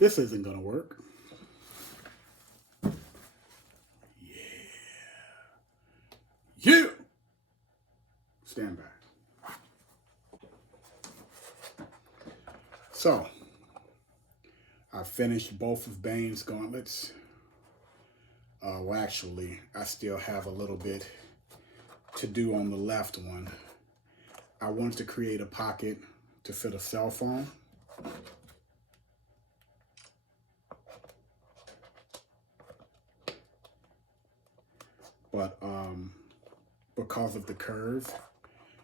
This isn't gonna work. You stand back. So I finished both of Bane's gauntlets. Well, actually, I still have a little bit to do on the left one. I wanted to create a pocket to fit a cell phone. But because of the curve,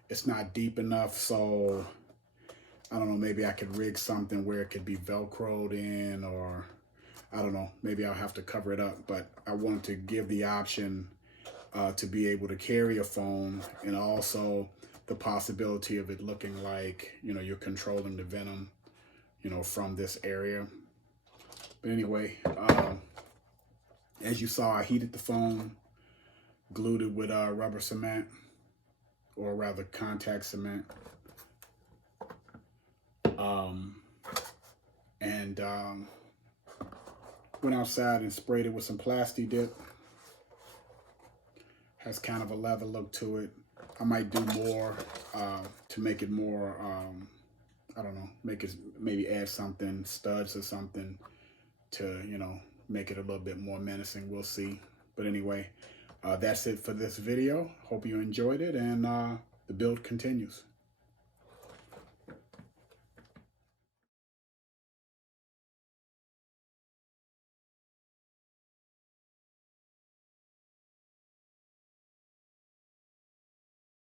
it's not deep enough, so I don't know, maybe I could rig something where it could be Velcroed in, or I don't know, maybe I'll have to cover it up. But I wanted to give the option to be able to carry a phone, and also the possibility of it looking like, you know, you're controlling the venom, you know, from this area. But anyway, as you saw, I heated the phone, glued it with rubber cement, or rather contact cement. And went outside and sprayed it with some Plasti Dip. Has kind of a leather look to it. I might do more to make it more, I don't know, make it, maybe add something, studs or something to, you know, make it a little bit more menacing. We'll see. But anyway, that's it for this video. Hope you enjoyed it, and the build continues.